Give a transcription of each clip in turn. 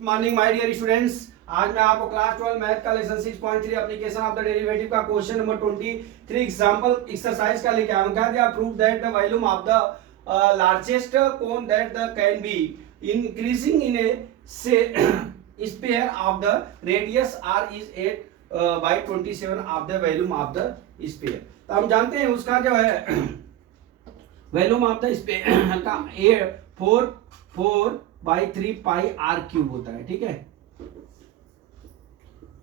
Morning my dear students. आज मैं आपको क्लास 12 मैथ का lesson 6.3 application of the derivative का क्वेश्चन नंबर 23 एग्जांपल एक्सरसाइज का लेके आया हूं। क्या दिया? Prove that the volume of the largest cone that the can be increasing in A sphere of the radius r is 8/27 of the volume of the sphere. तो हम जानते हैं उसका जो है वॉल्यूम ऑफ द स्फीयर का 4/3 पाई r cube होता है। ठीक है,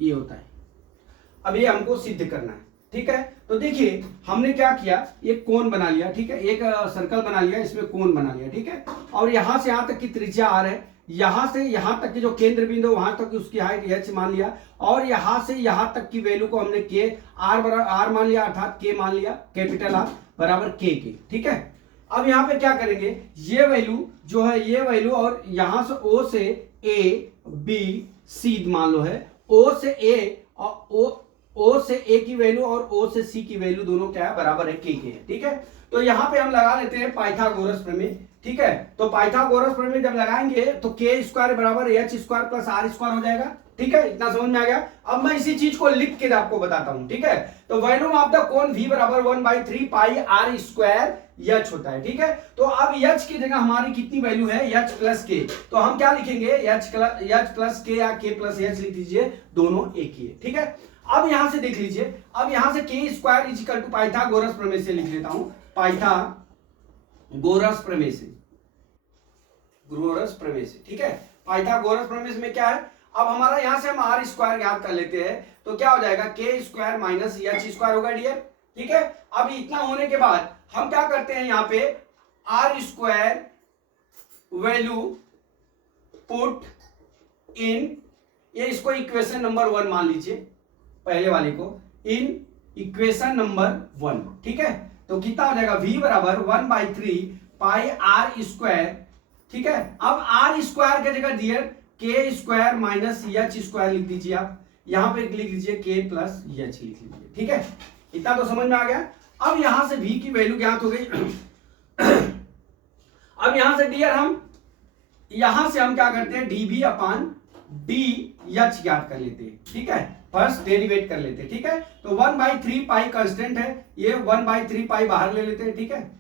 ये होता है। अब ये हमको सिद्ध करना है। ठीक है, तो देखिए हमने क्या किया, एक कोन बना लिया। ठीक है, एक सर्कल बना लिया, इसमें कोन बना लिया। ठीक है, और यहां से यहां तक की त्रिज्या r है, यहां से यहां तक की जो केंद्र बिंदु वहां तक उसकी हाइट h मान लिया, और यहां से यहां तक की वैल्यू को हमने k r मान लिया, अर्थात k मान लिया, कैपिटल R बराबर k के। ठीक है, अब यहां पे क्या करेंगे, ये वैल्यू जो है, ये वैल्यू और यहां से O से A B C मान लो है, O से A और O से A की वैल्यू और O से C की वैल्यू दोनों क्या है, बराबर है k के है। ठीक है, तो यहां पे हम लगा लेते हैं पाइथागोरस प्रमेय। ठीक है, तो पाइथागोरस प्रमेय जब लगाएंगे तो k स्क्वायर बराबर h square plus r square हो जाएगा। ठीक है, इतना समझ में आ गया। अब मैं इसी चीज को लिख के आपको बताता हूं। ठीक है, तो volume of the cone v बराबर 1/3 पाई r स्क्वायर h होता है। ठीक है, तो अब h की जगह हमारी कितनी वैल्यू है, h प्लस k। तो हम क्या लिखेंगे, h प्लस k या k प्लस h लिख दीजिए, दोनों एक ही है। ठीक है, अब यहां से देख लीजिए, अब यहां से k square is equal to Pythagoras प्रमेय से लिख लेता हूं, पाइथागोरस प्रमेय से, गोरस प्रमेय से। ठीक है, पाइथागोरस प्रमेय में क्या है, अब हमारा यहां से हम r स्क्वायर ज्ञात कर लेते हैं, तो क्या हो जाएगा, k square minus h square होगा डियर। ठीक है, अब इतना होने के बाद हम क्या करते हैं, यहां पे r square value put in, ये इसको इक्वेशन नंबर 1 मान लीजिए, पहले वाले को इन इक्वेशन नंबर 1। ठीक है, तो कितना हो जाएगा, v बराबर 1/3 पाई r स्क्वायर। ठीक है, अब r स्क्वायर की जगह दिए k square minus h square लिख दीजिए, आप यहां पे लिख लीजिए k प्लस h लिख लीजिए। ठीक है, इतना तो समझ में आ गया। अब यहां से v की वैल्यू ज्ञात हो गई। अब यहां से डियर हम यहां से हम क्या करते हैं, dv अपान dh ज्ञात कर लेते हैं। ठीक है, फर्स्ट डेरिवेट कर लेते हैं। ठीक है, तो 1/3 पाई कांस्टेंट है, ये 1/3 पाई बाहर ले लेते हैं। ठीक है,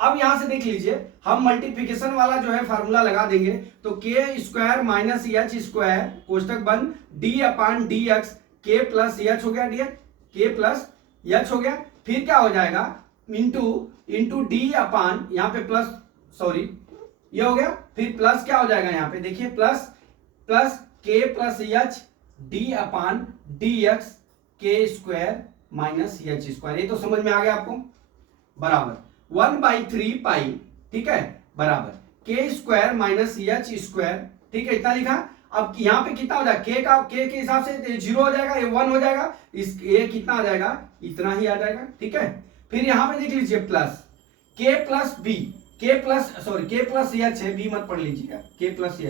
अब यहां से देख लीजिए, हम मल्टीप्लिकेशन वाला जो है फार्मूला लगा देंगे, तो k square minus h square कोष्टक बंद d upon dx, k plus h हो गया डियर, k प्लस h हो गया। फिर क्या हो जाएगा, इंटू d अपान, यहां पे प्लस, सॉरी ये हो गया, फिर प्लस क्या हो जाएगा, यहां पे देखिए plus k plus h d upon dx, k square minus h square. ये तो समझ में आ गया आपको, बराबर 1/3 पाई। ठीक है, बराबर k square minus h square. ठीक है, इतना लिखा। अब यहाँ पे कितना हो जाएगा, k के हिसाब से 0 हो जाएगा, ये 1 हो जाएगा, इस ये कितना आ जाएगा, इतना ही आ जाएगा। ठीक है, फिर यहाँ पे देख लीजिए plus k plus b, k plus h है, b मत पढ़ लीजिएगा, k प्लस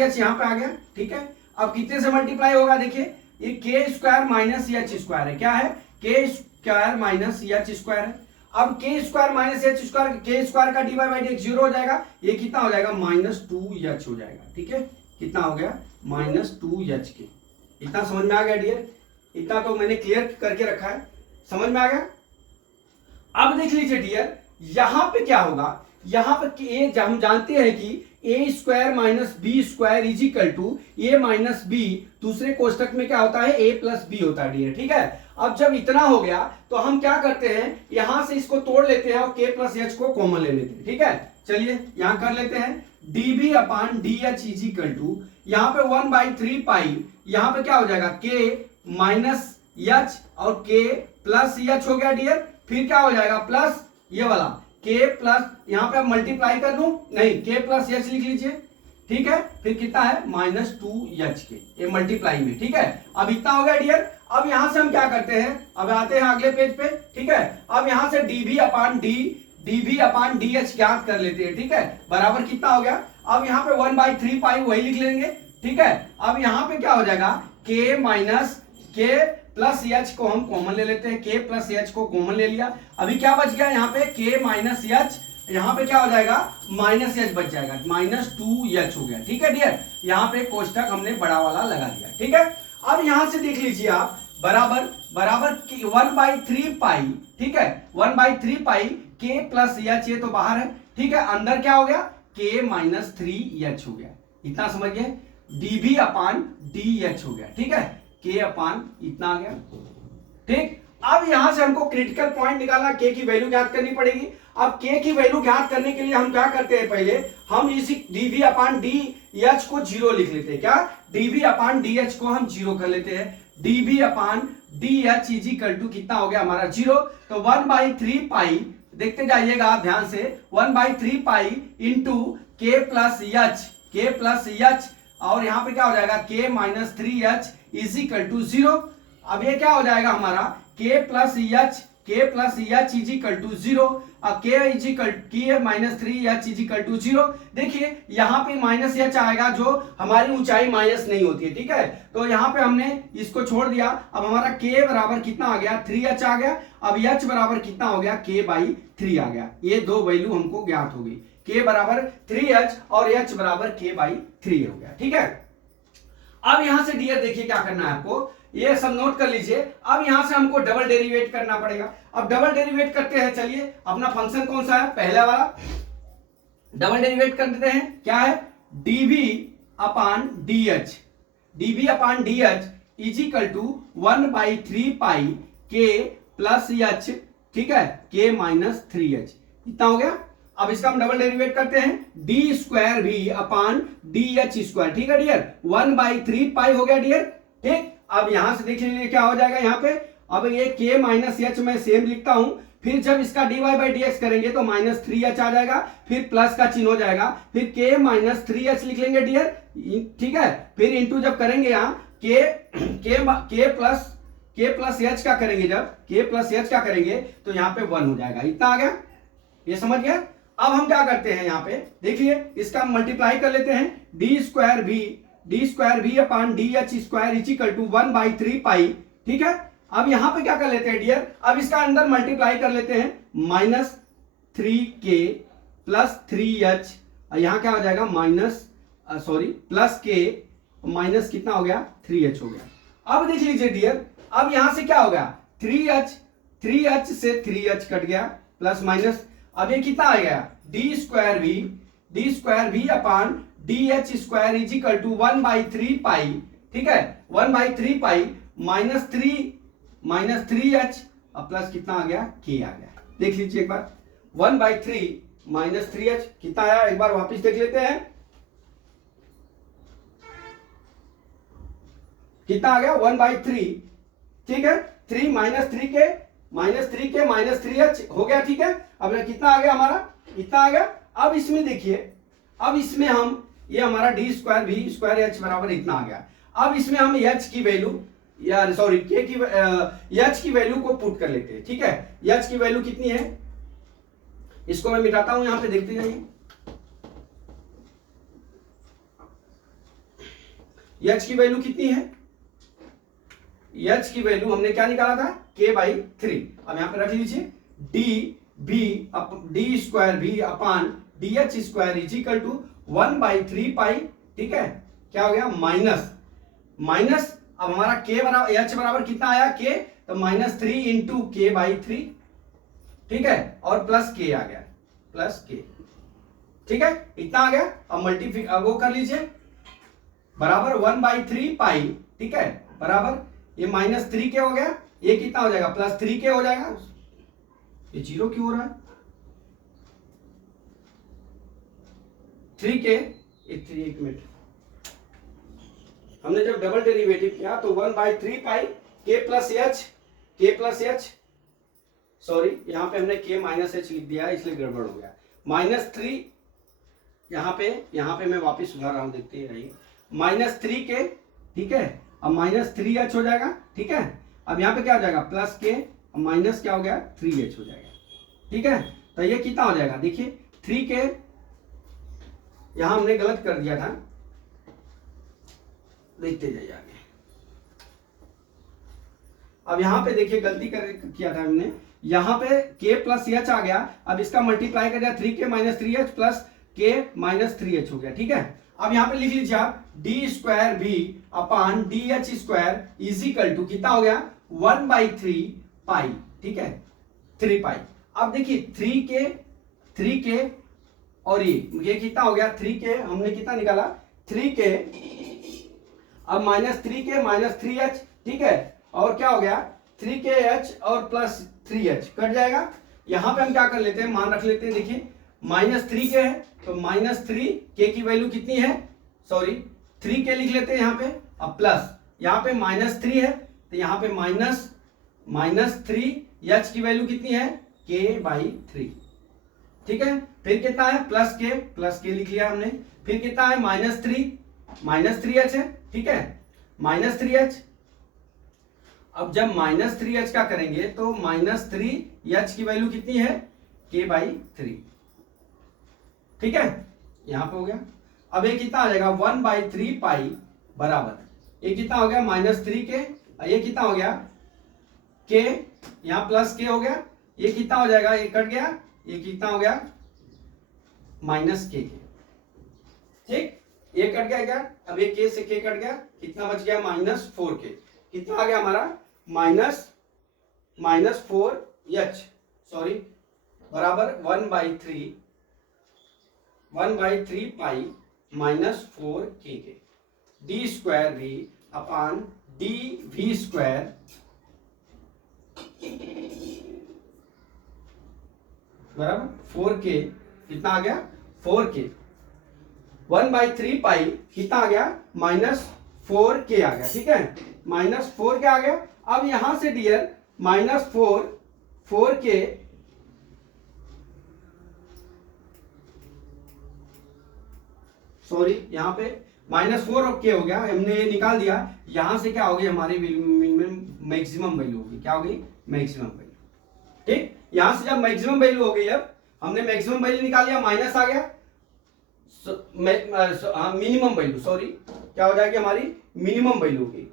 h यहाँ पे आ गया। ठीक है, अब कितने से मल्टीप्लाई होगा, देखिए ये k square minus h square है, क्या है, k square minus h square है। अब k square minus h square, k square का dy बाई dx 0 हो जाएगा, ये कितना हो जाएगा, -2h हो जाएगा। ठीक है, कितना हो गया, -2h के। इतना समझ में आ गया डियर, इतना तो मैंने क्लियर करके रखा है, समझ में आ गया। अब देख लीजिए डियर, यहां पे क्या होगा, यहां पे हम जानते हैं कि a square minus B square is equal to a minus B, दूसरे कोष्टक में क्या होता है, a प्लस बी होता है डियर। ठीक है, अब जब इतना हो गया तो हम क्या करते हैं, यहां से इसको तोड़ लेते हैं और k प्लस h को कॉमन ले लेते हैं। ठीक है, चलिए यहां कर लेते हैं, dv upon dh is equal to, यहां पे 1/3 पाई, यहां पे क्या हो जाएगा, k माइनस h और k प्लस h हो गया डियर। फिर क्या हो जाएगा, प्लस ये वाला k प्लस, यहां पे मल्टीप्लाई कर दूं, नहीं k प्लस h लिख लीजिए। ठीक है, फिर कितना है, -2h के, ये मल्टीप्लाई में। ठीक है, अब इतना हो गया डियर। अब यहां से हम क्या करते हैं, अब आते हैं अगले पेज पे। ठीक है, अब यहां से dv अपान dh ज्ञात कर लेते हैं। ठीक है, बराबर कितना हो गया, अब यहां पे 1/3 पाई वही लिख लेंगे। ठीक है, अब यहां पे क्या हो जाएगा, k minus k plus h को हम कॉमन ले लेते हैं, k प्लस h को कॉमन ले लिया, अभी क्या बच गया यहाँ पे, k माइनस h यहाँ पे क्या हो जाएगा, माइनस एच बच जाएगा, -2h हो गया। ठीक है डियर, यहाँ पे कोष्टक हमने बड़ा वाला लगा दिया। ठीक है, अब यहां से देख लीजिए आप, बराबर बराबर 1/3 पाई, ठीक है, 1/3 पाई के प्लस एच, ये तो बाहर है। ठीक है, अंदर क्या हो गया, के -3h हो गया। इतना समझ गए, dv अपान dh हो गया। ठीक है, के अपान इतना आ गया। ठीक, अब यहां से हमको क्रिटिकल पॉइंट निकालना, के की वैल्यू ज्ञात करनी पड़ेगी। अब के की वैल्यू ज्ञात करने के लिए हम क्या करते हैं, पहले हम इसी dv अपान dh को 0 लिख लेते हैं। क्या, dv अपान dh को हम 0 कर लेते हैं। dv upon dh is equal to कितना हो गया हमारा 0, तो 1/3 पाई, देखते जाइएगा आप ध्यान से, 1/3 पाई इंटू के प्लस एच, और यहां पे क्या हो जाएगा, के -3h इज इक्वल टू 0। अब ये क्या हो जाएगा हमारा, K plus H is equal to 0, K -3h is equal to 0। देखिए यहाँ पे -h आएगा, जो हमारी ऊंचाई माइनस नहीं होती है। ठीक है, तो यहाँ पे हमने इसको छोड़ दिया। अब हमारा k बराबर कितना आ गया, 3h आ गया। अब h बराबर कितना हो गया, k/3 आ गया। ये दो वैल्यू हमको ज्ञात हो गई, k बराबर 3h और h बराबर k/3 हो गया। ठीक है, अब यहां से डियर देखिए क्या करना है आपको, ये सब नोट कर लीजिए। अब यहां से हमको डबल डेरिवेट करना पड़ेगा। अब डबल डेरिवेट करते हैं, चलिए अपना फंक्शन कौन सा है, पहला वाला डबल डेरिवेट कर देते हैं। क्या है, dv upon dh is equal to 1/3 pi K plus H, ठीक है, के -3h, इतना हो गया। अब इसका हम डबल डेरिवेट करते हैं, d² अपान dh²। ठीक है डियर, 1/3 पाई हो गया डियर। ठीक, अब यहां से देख लीजिए क्या हो जाएगा यहाँ पे। अब ये k -h मैं सेम लिखता हूं, फिर जब इसका dy/dx करेंगे तो -3h आ जाएगा, फिर प्लस का चिन्ह हो जाएगा, फिर k -3h लिख लेंगे डियर। ठीक है, फिर इंटू जब करेंगे यहाँ k प्लस h का करेंगे, जब k प्लस h का करेंगे तो यहाँ पे 1 हो जाएगा। इतना आ गया, ये समझ गया। अब हम क्या करते हैं, यहाँ पे देखिए इसका मल्टीप्लाई कर लेते हैं, d² upon dh² is equal to 1/3 pi. ठीक है, अब यहां पे क्या कर लेते हैं डियर, अब इसका अंदर मल्टीप्लाई कर लेते हैं, -3k प्लस 3h, यहां क्या हो जाएगा, प्लस k माइनस कितना हो गया, 3h हो गया। अब देख लीजिए डियर, अब यहां से क्या हो गया, 3h से 3h कट गया, प्लस माइनस, अब ये कितना आ गया, d² upon dh² is equal to 1/3 pi. ठीक है, 1/3 पाई -3h, अब प्लस कितना आ गया, k आ गया। देख लीजिए एक बार, 1/3 -3h कितना आया, एक बार वापस देख लेते हैं, कितना आ गया, 1/3। ठीक है, 3 -3k -3h हो गया। ठीक है, अब कितना आ गया हमारा, इतना आ गया। अब इसमें देखिए, अब इसमें हम, ये हमारा d²v²h बराबर इतना आ गया। अब इसमें हम h की वैल्यू, या सॉरी h की वैल्यू को पुट कर लेते हैं। ठीक है, h की वैल्यू कितनी है, इसको मैं मिटाता हूं, यहां पे देखते जाइए। h की वैल्यू कितनी है, h की वैल्यू हमने क्या निकाला था, k/3। अब यहां पे रख लीजिए, d² upon dh² is equal to 1/3 pi. ठीक है, क्या हो गया, माइनस, अब हमारा k बराबर h बराबर कितना आया, k, तो -3 इंटू k/3। ठीक है, और प्लस k आ गया, प्लस k। ठीक है, इतना आ गया। अब वो कर लीजिए, बराबर 1/3 पाई। ठीक है, बराबर ये -3k हो गया, ये कितना हो जाएगा, +3k हो जाएगा। ये 0 क्यों हो रहा है, 3k, एक मिनट, हमने जब डबल डेरिवेटिव किया तो 1/3 पाई k प्लस h, सॉरी यहां पे हमने k -h लिख दिया है, इसलिए गड़बड़ हो गया। -3 यहां पे मैं वापस सुधार रहा हूं, देखते रहिए, -3k। ठीक है, अब -3h हो जाएगा। ठीक है, अब यहां पे क्या हो जाएगा, प्लस k, माइनस क्या हो गया, 3h हो जाएगा। ठीक है, तो ये कितना हो जाएगा, देखिए 3k, यहां हमने गलत कर दिया था, देखते जाइए आगे। अब यहां पे देखिए गलती किया था हमने, यहाँ पे k प्लस एच आ गया, अब इसका मल्टीप्लाई कर दिया 3k minus 3h plus k minus 3h हो गया, ठीक है। अब यहाँ पे लिख लीजिए आप डी स्क्वायर भी upon d h square is equal to कितना हो गया 1/3 पाई, ठीक है 3 पाई। अब देखिए 3k और ये कितना हो गया 3k, हमने कितना निकाला 3k, अब माइनस 3k माइनस 3h, ठीक है, और क्या हो गया 3kh और प्लस 3h कट जाएगा। यहां पे हम क्या कर लेते हैं, मान रख लेते हैं, देखिए माइनस 3k है तो माइनस 3k की वैल्यू कितनी है, सॉरी 3k लिख लेते हैं यहाँ पे, अब प्लस यहाँ पे माइनस 3 है तो यहाँ पे माइनस 3h की वैल्यू कितनी है k/3, ठीक है। फिर कितना है प्लस के लिख लिया हमने, फिर कितना है माइनस 3h है, ठीक है माइनस 3h। अब जब माइनस 3h का करेंगे तो माइनस 3h की वैल्यू कितनी है k/3, ठीक है, यहां पे हो गया। अब ये कितना आ जाएगा 1/3 पाई बराबर ये कितना हो गया माइनस 3k, ये कितना हो गया k, यहां प्लस k हो गया, ये कितना हो जाएगा, ये कट गया, ये कितना हो गया माइनस k, ठीक, ये कट गया क्या, अब ये k से k कट गया, कितना बच गया माइनस 4k, कितना आ गया हमारा माइनस 4h, सॉरी बराबर 1/3 पाई माइनस 4k के डी स्क्वायर भी अपान डी वी स्क्वायर बराबर 4k, कितना आ गया 4k, 1/3 पाई कितना आ गया माइनस 4k आ गया, ठीक है माइनस 4k आ गया। अब यहां से डियर माइनस 4k सॉरी यहाँ पे माइनस 4k हो गया, हमने ये निकाल दिया, यहां से क्या होगी हमारी मैक्सिमम वैल्यू होगी, क्या होगी मैक्सिमम वैल्यू, ठीक। यहां से जब मैक्सिमम वैल्यू हो गई, अब हमने मैक्सिमम वैल्यू निकाल लिया, माइनस आ गया मिनिमम वैल्यू, सॉरी क्या हो जाएगी हमारी मिनिमम वैल्यू होगी,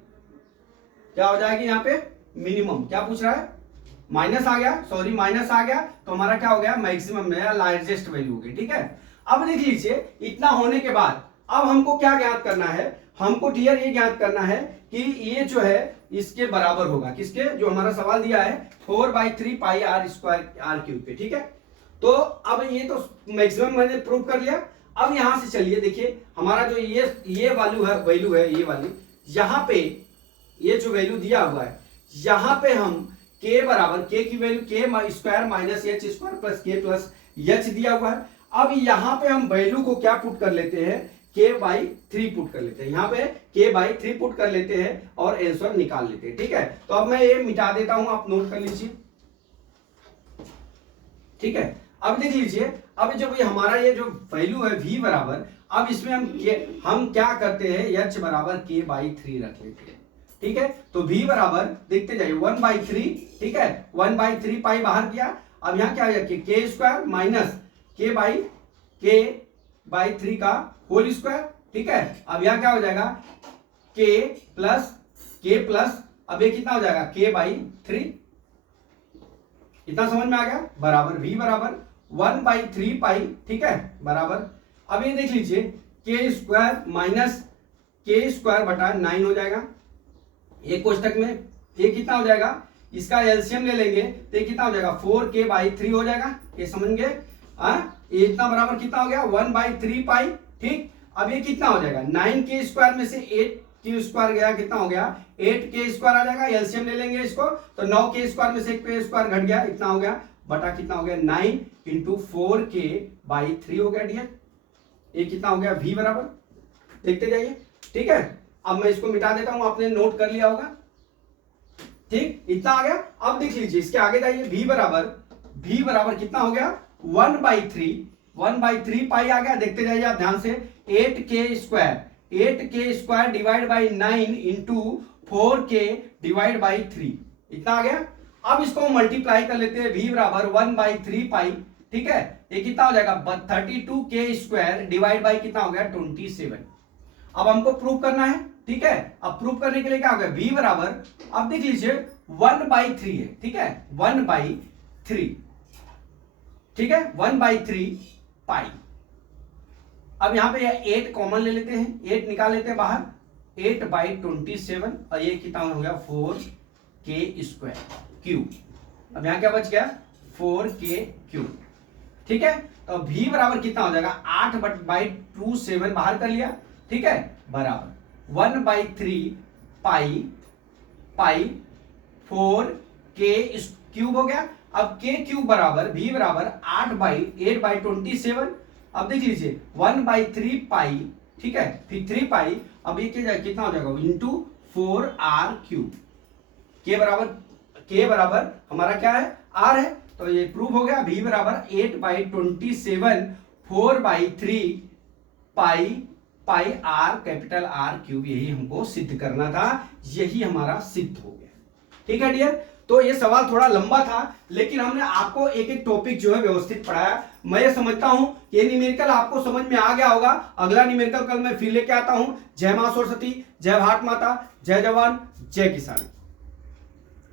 क्या हो जाएगी यहाँ पे मिनिमम, क्या पूछ रहा है माइनस आ गया, सॉरी माइनस आ गया तो हमारा क्या हो गया मैक्सिमम या लार्जेस्ट वैल्यू होगी, ठीक है। अब देख लीजिए इतना होने के बाद अब हमको क्या ज्ञात करना है, हमको डियर ये ज्ञात करना है कि ये जो है इसके बराबर होगा, किसके, जो हमारा सवाल दिया है 4/3 पाई r स्क्वायर r क्यूब पे, ठीक है। तो अब ये तो मैक्सिमम मैंने प्रूव कर लिया। अब यहां से चलिए देखिए हमारा जो ये वैल्यू है ये वाली, यहां पे ये जो वैल्यू दिया हुआ है यहां पे हम k बराबर k की value k square minus h square plus k plus h दिया हुआ है। अब यहां पे हम वैल्यू को क्या पुट कर लेते हैं k/3 पुट कर लेते हैं, यहाँ पे k/3 पुट कर लेते हैं और आंसर निकाल लेते हैं, ठीक है। तो अब मैं ये मिटा देता हूं, आप नोट कर लीजिए, ठीक है। अब देख लीजिए अब जब ये हमारा ये जो वैल्यू है v बराबर, अब इसमें हम क्या करते हैं h बराबर k/3 रख लेते हैं, ठीक है। तो v बराबर देखते जाइए 1/3, ठीक है 1/3 पाई बाहर किया, अब यहाँ क्या है k स्क्वायर माइनस k/3 का होल स्क्वायर, ठीक है। अब यहाँ क्या हो जाएगा k प्लस अब ये कितना हो जाएगा k/3, इतना समझ में आ गया, बराबर v बराबर 1/3 पाई, ठीक है बराबर, अब ये देख लीजिए k square minus k square बटा 9 हो जाएगा, एक कोष्टक में ये कितना हो जाएगा, इसका एलसीएम ले लेंगे तो ये कितना हो जाएगा 4k/3 हो जाएगा, ये समझ गए, ये इतना बराबर कितना हो गया 1/3 पाई, ठीक। अब ये कितना हो जाएगा 9k स्क्वायर में से 8k स्क्वायर गया, कितना हो गया 8k स्क्वायर आ जाएगा, एलसीएम ले लेंगे इसको तो 9k स्क्वायर में से 1k स्क्वायर घट गया, इतना हो गया बटा कितना हो गया 9 इंटू 4k/3 हो गया डियर, ये कितना हो गया v बराबर, देखते जाइए, ठीक है। अब मैं इसको मिटा देता हूं, आपने नोट कर लिया होगा, ठीक इतना आ गया। अब देख लीजिए इसके आगे जाइए, v बराबर कितना हो गया 1/3 पाई आ गया, देखते जाइए आप ध्यान से, 8k square divide by 9 into 4k divide by 3, इतना आ गया। अब इसको मल्टीप्लाई कर लेते हैं, v बराबर 1/3 पाई, ठीक है, ये कितना हो जाएगा 32k स्क्वायर डिवाइड बाई कितना हो गया 27। अब हमको प्रूव करना है, ठीक है। अब प्रूव करने के लिए क्या हो गया v बराबर, अब देख लीजिए 1/3 है, ठीक है 1/3 3, ठीक है, 1/3 पाई। अब यहां पे 8 कॉमन ले लेते हैं, 8 निकाल लेते हैं बाहर, 8/27 और ये कितना हो गया 4k² क्यूब। अब यहां क्या बच गया 4k क्यूब, ठीक है। तो v बराबर कितना हो जाएगा 8/27 बाहर कर लिया, ठीक है, बराबर 1/3 पाई 4k क्यूब हो गया। अब k क्यूब बराबर v बराबर 8/27। अब देख लीजिए 1/3 पाई, ठीक है, फिर 3 पाई, अब ये कितना हो जाएगा इंटू 4r क्यूब। k बराबर हमारा क्या है r है, तो ये प्रूव हो गया। v बराबर 8/27 4/3 पाई r कैपिटल R क्यूब, यही हमको सिद्ध करना था, यही हमारा सिद्ध हो गया। ठीक है डियर, तो ये सवाल थोड़ा लंबा था, लेकिन हमने आपको एक एक टॉपिक जो है व्यवस्थित पढ़ाया। मैं ये समझता हूं कि ये न्यूमेरिकल आपको समझ में आ गया होगा। अगला न्यूमेरिकल कल मैं फिर लेके आता हूं। जय मां सरस्वती, जय भारत माता, जय जवान, जय किसान।